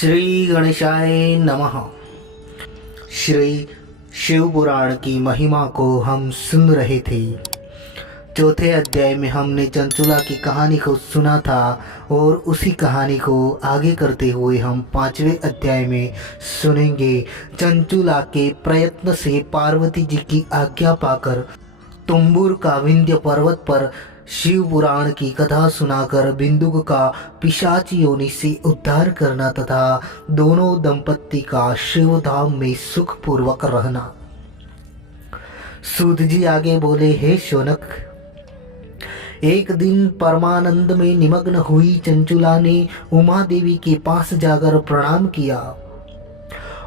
श्री गणेशाय नमः। श्री शिव पुराण की महिमा को हम सुन रहे थे। चौथे अध्याय में हमने चंचुला की कहानी को सुना था और उसी कहानी को आगे करते हुए हम पांचवें अध्याय में सुनेंगे। चंचुला के प्रयत्न से पार्वती जी की आज्ञा पाकर तुम्बुर का विंध्य पर्वत पर शिव पुराण की कथा सुनाकर बिंदुक का पिशाच योनि से उद्धार करना तथा दोनों दंपत्ति का शिव धाम में सुखपूर्वक रहना। सूत जी आगे बोले, हे शौनक, एक दिन परमानंद में निमग्न हुई चंचुला ने उमा देवी के पास जाकर प्रणाम किया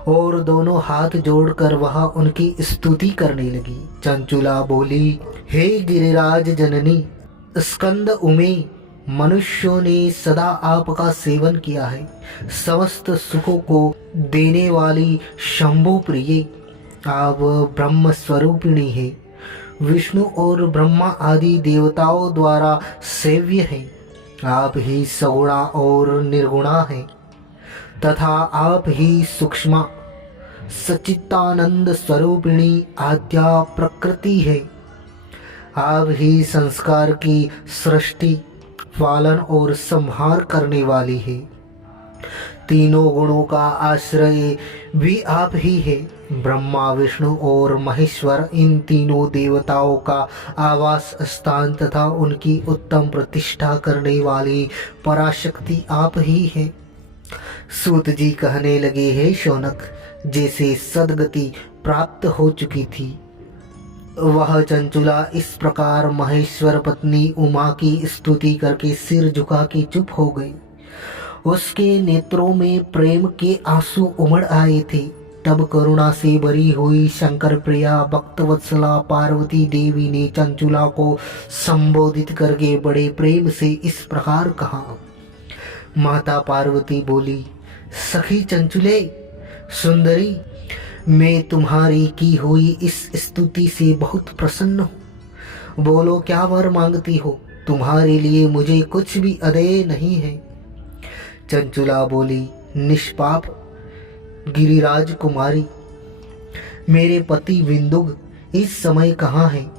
और दोनों हाथ जोड़कर वह उनकी स्तुति करने लगी। चंचुला बोली, हे गिरिराज जननी, स्कंद उमे, मनुष्यों ने सदा आपका सेवन किया है। समस्त सुखों को देने वाली शंभु प्रिय, आप ब्रह्म स्वरूपिणी है। विष्णु और ब्रह्मा आदि देवताओं द्वारा सेव्य हैं। आप ही सगुणा और निर्गुणा हैं तथा आप ही सूक्ष्मा सच्चिदानंद स्वरूपिणी आद्या प्रकृति है। आप ही संस्कार की सृष्टि, पालन और संहार करने वाली है। तीनों गुणों का आश्रय भी आप ही है। ब्रह्मा, विष्णु और महेश्वर, इन तीनों देवताओं का आवास स्थान तथा उनकी उत्तम प्रतिष्ठा करने वाली पराशक्ति आप ही है। सूत जी कहने लगे, हे शौनक, जैसे सदगति प्राप्त हो चुकी थी वह चंचुला इस प्रकार महेश्वर पत्नी उमा की स्तुति करके सिर झुका के चुप हो गई। उसके नेत्रों में प्रेम के आंसू उमड़ आए थे। तब करुणा से भरी हुई शंकर प्रिया भक्तवत्सला पार्वती देवी ने चंचुला को संबोधित करके बड़े प्रेम से इस प्रकार कहा। माता पार्वती बोली, सखी चंचुले, सुंदरी, मैं तुम्हारी की हुई इस स्तुति से बहुत प्रसन्न हूँ। बोलो, क्या वर मांगती हो? तुम्हारे लिए मुझे कुछ भी अदेय नहीं है। चंचुला बोली, निष्पाप गिरिराज कुमारी, मेरे पति बिंदुक इस समय कहाँ हैं?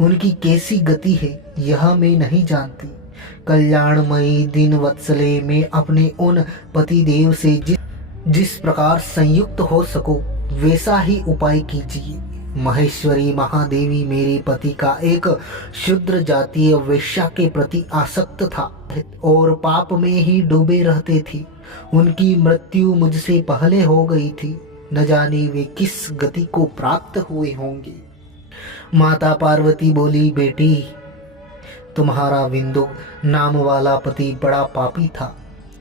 उनकी कैसी गति है यह मैं नहीं जानती। कल्याणमयी दिन वत्सले में अपने उन पतिदेव से जिस प्रकार संयुक्त हो सको वैसा ही उपाय कीजिए। महेश्वरी महादेवी मेरे पति का एक शूद्र जातीय वेश्या के प्रति आसक्त था और पाप में ही डूबे रहते थे। उनकी मृत्यु मुझसे पहले हो गई थी। न जाने वे किस गति को प्राप्त हुए होंगे। माता पार्वती बोली, बेटी, तुम्हारा बिंदु नाम वाला पति बड़ा पापी था।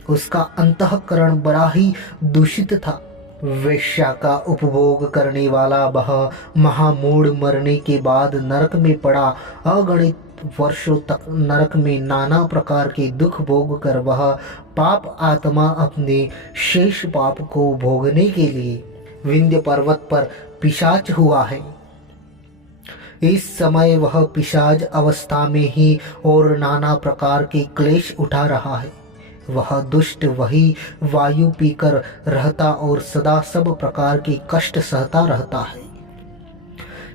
उसका अंतःकरण बड़ा ही दूषित था। वेश्या का उपभोग करने वाला वह महामूढ़ मरने के बाद नरक में पड़ा। अगणित वर्षों तक नरक में नाना प्रकार के दुख भोग कर वह पाप आत्मा अपने शेष पाप को भोगने के लिए विंध्य पर्वत पर पिशाच हुआ है। इस समय वह पिशाच अवस्था में ही और नाना प्रकार के क्लेश उठा रहा है। वह दुष्ट वही वायु पीकर रहता और सदा सब प्रकार के कष्ट सहता रहता है।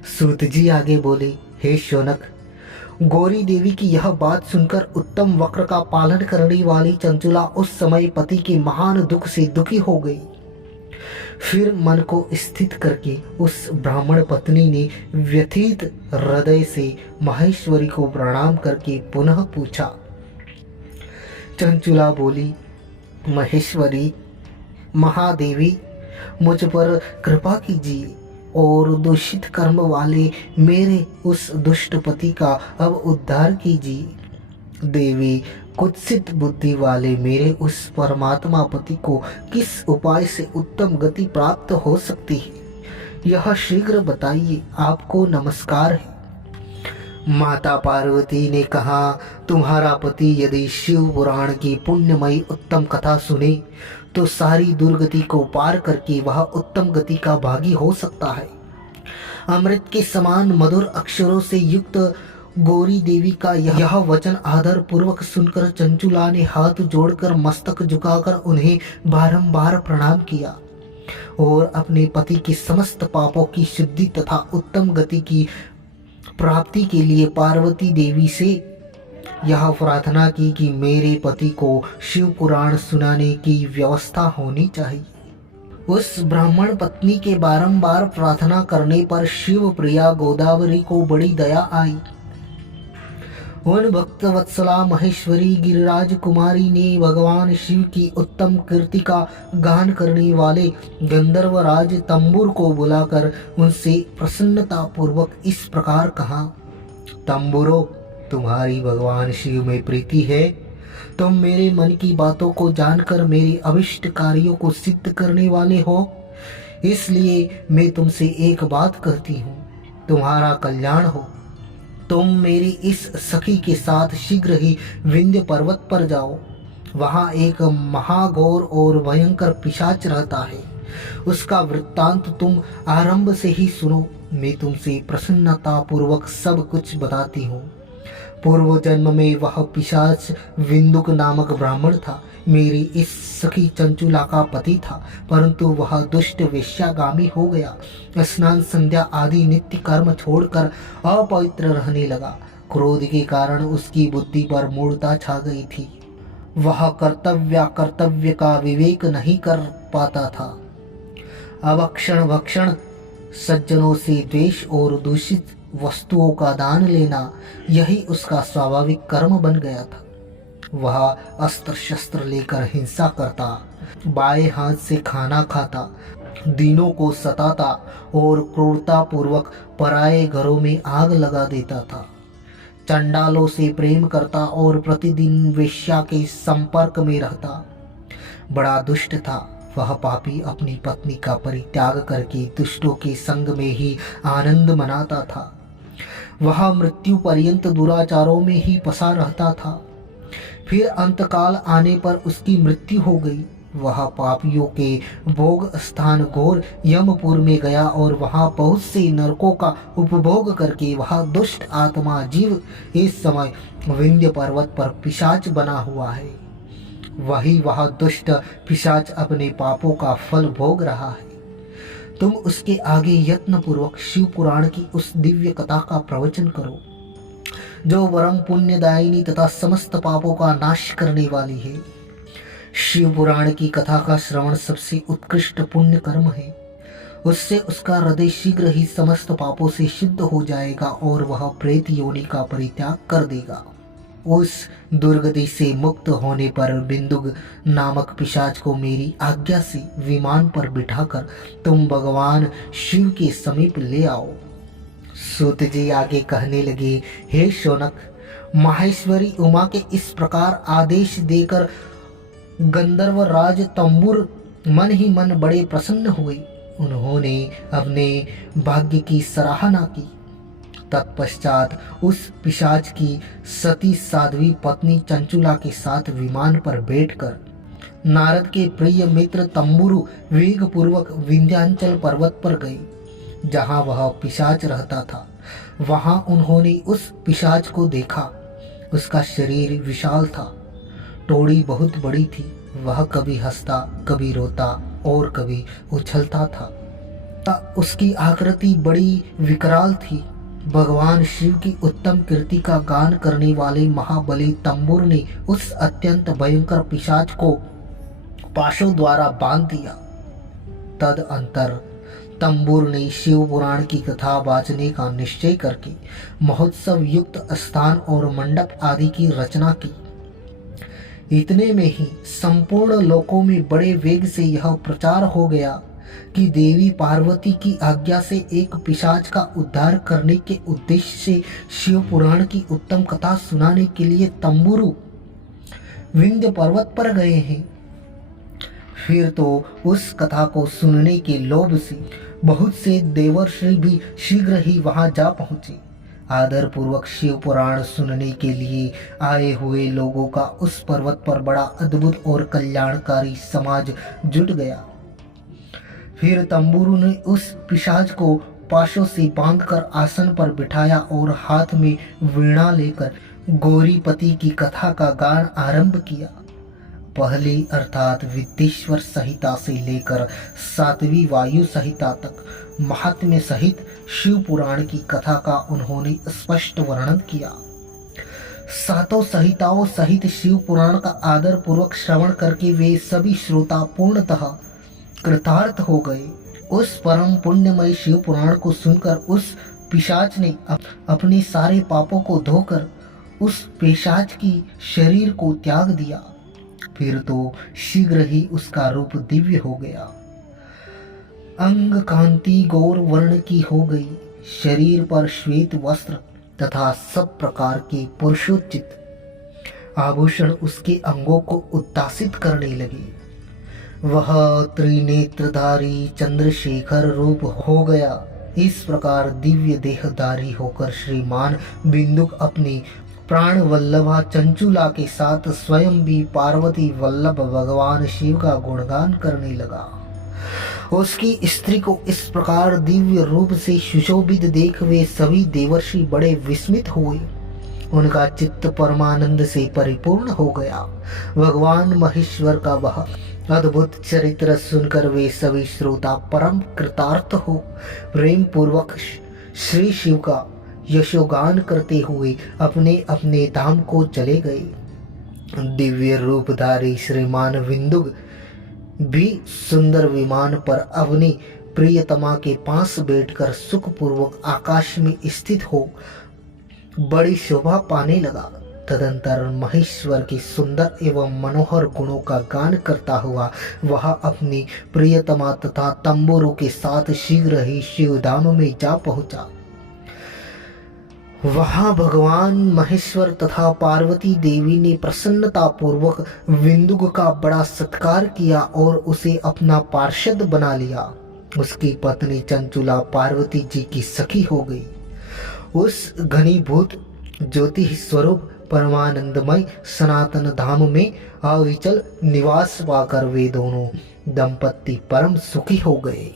सूत जी आगे बोले, हे शौनक, गौरी देवी की यह बात सुनकर उत्तम वक्र का पालन करने वाली चंचुला उस समय पति के महान दुख से दुखी हो गई। फिर मन को स्थित करके उस ब्राह्मण पत्नी ने व्यथित हृदय से महेश्वरी को प्रणाम करके पुनः पूछा। चंचुला बोली, महेश्वरी महादेवी, मुझ पर कृपा कीजिए और दूषित कर्म वाले मेरे उस दुष्ट पति का अब उद्धार कीजिए। देवी, कुत्सित बुद्धि वाले मेरे उस परमात्मा पति को किस उपाय से उत्तम गति प्राप्त हो सकती है, यह शीघ्र बताइए। आपको नमस्कार है। माता पार्वती ने कहा, तुम्हारा पति यदि शिव पुराण की पुण्यमयी उत्तम कथा सुने तो सारी दुर्गति को पार करके वह उत्तम गति का भागी हो सकता है। अमृत के समान मधुर अक्षरों से युक्त गौरी देवी का यह वचन आदर पूर्वक सुनकर चंचुला ने हाथ जोड़कर मस्तक झुकाकर उन्हें बारंबार प्रणाम किया और अपने पति के समस्त पापों की शुद्धि तथा उत्तम गति की प्राप्ति के लिए पार्वती देवी से यह प्रार्थना की कि मेरे पति को शिव पुराण सुनाने की व्यवस्था होनी चाहिए। उस ब्राह्मण पत्नी के बारंबार प्रार्थना करने पर शिव प्रिया गोदावरी को बड़ी दया आई। उन भक्त वत्सला महेश्वरी गिरिराज कुमारी ने भगवान शिव की उत्तम कीर्ति का गान करने वाले गंधर्वराज तंबुर को बुलाकर उनसे प्रसन्नता पूर्वक इस प्रकार कहा, तंबुरो, तुम्हारी भगवान शिव में प्रीति है। तुम मेरे मन की बातों को जानकर मेरे अभिष्ट कार्यों को सिद्ध करने वाले हो, इसलिए मैं तुमसे एक बात कहती हूँ, तुम्हारा कल्याण हो। तुम मेरी इस सखी के साथ शीघ्र ही विंध्य पर्वत पर जाओ। वहाँ एक महाघोर और भयंकर पिशाच रहता है। उसका वृत्तांत तुम आरंभ से ही सुनो। मैं तुमसे प्रसन्नता पूर्वक सब कुछ बताती हूँ। पूर्व जन्म में वह पिशाच विंदुक नामक ब्राह्मण था। मेरी इस सखी चंचुला का पति था, परंतु वह दुष्ट वेश्यागामी हो गया। स्नान संध्या आदि नित्य कर्म छोड़कर अपवित्र रहने लगा। क्रोध के कारण उसकी बुद्धि पर मूढ़ता छा गई थी। वह कर्तव्य का विवेक नहीं कर पाता था। अभक्षण भक्षण, सज्जनों से द्वेष और दूषित वस्तुओं का दान लेना, यही उसका स्वाभाविक कर्म बन गया था। वह अस्त्र शस्त्र लेकर हिंसा करता, बाएं हाथ से खाना खाता, दीनों को सताता और क्रूरता पूर्वक पराये घरों में आग लगा देता था। चंडालों से प्रेम करता और प्रतिदिन वेश्या के संपर्क में रहता। बड़ा दुष्ट था। वह पापी अपनी पत्नी का परित्याग करके दुष्टों के संग में ही आनंद मनाता था। वह मृत्यु पर्यंत दुराचारों में ही फंसा रहता था। फिर अंतकाल आने पर उसकी मृत्यु हो गई। वह पापियों के भोग स्थान घोर यमपुर में गया और वहां बहुत से नरकों का उपभोग करके वह दुष्ट आत्मा जीव इस समय विंध्य पर्वत पर पिशाच बना हुआ है। वह दुष्ट पिशाच अपने पापों का फल भोग रहा है। तुम उसके आगे यत्न पूर्वक शिव पुराण की उस दिव्य कथा का प्रवचन करो, जो परम पुण्यदायिनी तथा समस्त पापों का नाश करने वाली है। शिव पुराण की कथा का श्रवण सबसे उत्कृष्ट पुण्य कर्म है। उससे उसका हृदय शीघ्र ही समस्त पापों से शुद्ध हो जाएगा और वह प्रेत योनि का परित्याग कर देगा। उस दुर्गति से मुक्त होने पर बिंदुक नामक पिशाच को मेरी आज्ञा से विमान पर बिठाकर तुम भगवान शिव के समीप ले आओ। सूत जी आगे कहने लगे, हे शौनक, माहेश्वरी उमा के इस प्रकार आदेश देकर गंधर्व राज तंबुर मन ही मन बड़े प्रसन्न हुए। उन्होंने अपने भाग्य की सराहना की। तत्पश्चात उस पिशाच की सती साध्वी पत्नी चंचुला के साथ विमान पर बैठकर नारद के प्रिय मित्र तंबुरु वेग पूर्वक विंध्याचल पर्वत पर गए, जहां वह पिशाच रहता था। वहां उन्होंने उस पिशाच को देखा। उसका शरीर विशाल था, टोड़ी बहुत बड़ी थी। वह कभी हंसता, कभी रोता और कभी उछलता था। उसकी आकृति बड़ी विकराल थी। भगवान शिव की उत्तम कीर्ति का गान करने वाले महाबली तंबुर ने उस अत्यंत भयंकर पिशाच को पाशों द्वारा बांध दिया। तदअंतर तंबुर ने शिव पुराण की कथा बाँचने का निश्चय करके महोत्सव युक्त स्थान और मंडप आदि की रचना की। इतने में ही संपूर्ण लोकों में बड़े वेग से यह प्रचार हो गया कि देवी पार्वती की आज्ञा से एक पिशाच का उद्धार करने के उद्देश्य से शिव पुराण की उत्तम कथा सुनाने के लिए तंबुरु विंध्य पर्वत पर गए हैं। फिर तो उस कथा को सुनने के लोभ से बहुत से देवर्षि भी शीघ्र ही वहां जा पहुंचे। आदर पूर्वक शिव पुराण सुनने के लिए आए हुए लोगों का उस पर्वत पर बड़ा अद्भुत और कल्याणकारी समाज जुट गया। फिर तंबुरु ने उस पिशाच को पाशों से बांधकर आसन पर बिठाया और हाथ में वीणा लेकर गौरीपति की कथा का गान आरंभ किया। पहली अर्थात विद्येश्वर संहिता से लेकर 7वीं वायु संहिता तक महात्म्य सहित शिव पुराण की कथा का उन्होंने स्पष्ट वर्णन किया। सातों संहिताओं सहित शिव पुराण का आदर पूर्वक श्रवण करके वे सभी श्रोता पूर्णतः कृतार्थ हो गए। उस परम पुण्यमय शिव पुराण को सुनकर उस पिशाच ने अपने सारे पापों को धोकर उस पिशाच की शरीर को त्याग दिया। फिर तो शीघ्र ही उसका रूप दिव्य हो गया। अंग कांति गौर वर्ण की हो गई, शरीर पर श्वेत वस्त्र तथा सब प्रकार के पुरुषोचित आभूषण उसके अंगों को उद्दासित करने लगे। वह त्रिनेत्रधारी चंद्रशेखर रूप हो गया। इस प्रकार दिव्य देहधारी होकर श्रीमान बिंदुक अपनी प्राण वल्लभा चंचुला के साथ स्वयं भी पार्वती वल्लभ भगवान शिव का गुणगान करने लगा। उसकी स्त्री को इस प्रकार दिव्य रूप से सुशोभित देख वे सभी देवर्षि बड़े विस्मित हुए। उनका चित्त परमानंद से परिपूर्ण हो गया। भगवान महेश्वर का वह अद्भुत चरित्र सुनकर वे सभी श्रोता परम कृतार्थ हो प्रेम पूर्वक श्री शिव का यशोगान करते हुए अपने अपने धाम को चले गए। दिव्य रूपधारी श्रीमान विंदुक भी सुंदर विमान पर अपनी प्रियतमा के पास बैठकर सुखपूर्वक आकाश में स्थित हो बड़ी शोभा पाने लगा। तदंतर महेश्वर के सुंदर एवं मनोहर गुणों का गान करता हुआ वह अपनी प्रियतमा तथा तंबुरों के साथ शीघ्र ही शिवधाम में जा पहुंचा। वहां भगवान महेश्वर तथा पार्वती देवी ने प्रसन्नता पूर्वक विंदुक का बड़ा सत्कार किया और उसे अपना पार्षद बना लिया। उसकी पत्नी चंचुला पार्वती जी की सखी हो गई। उस घनीभूत ज्योति स्वरूप परमानंदमय सनातन धाम में अविचल निवास पाकर वे दोनों दंपति परम सुखी हो गए।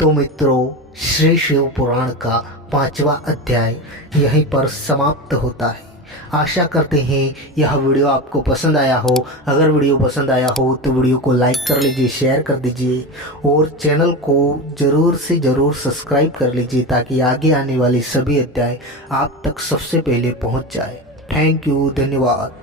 तो मित्रों, श्री शिव पुराण का 5वां अध्याय यहीं पर समाप्त होता है। आशा करते हैं यह वीडियो आपको पसंद आया हो। अगर वीडियो पसंद आया हो तो वीडियो को लाइक कर लीजिए, शेयर कर दीजिए और चैनल को ज़रूर से ज़रूर सब्सक्राइब कर लीजिए ताकि आगे आने वाले सभी अध्याय आप तक सबसे पहले पहुंच जाए। थैंक यू, धन्यवाद।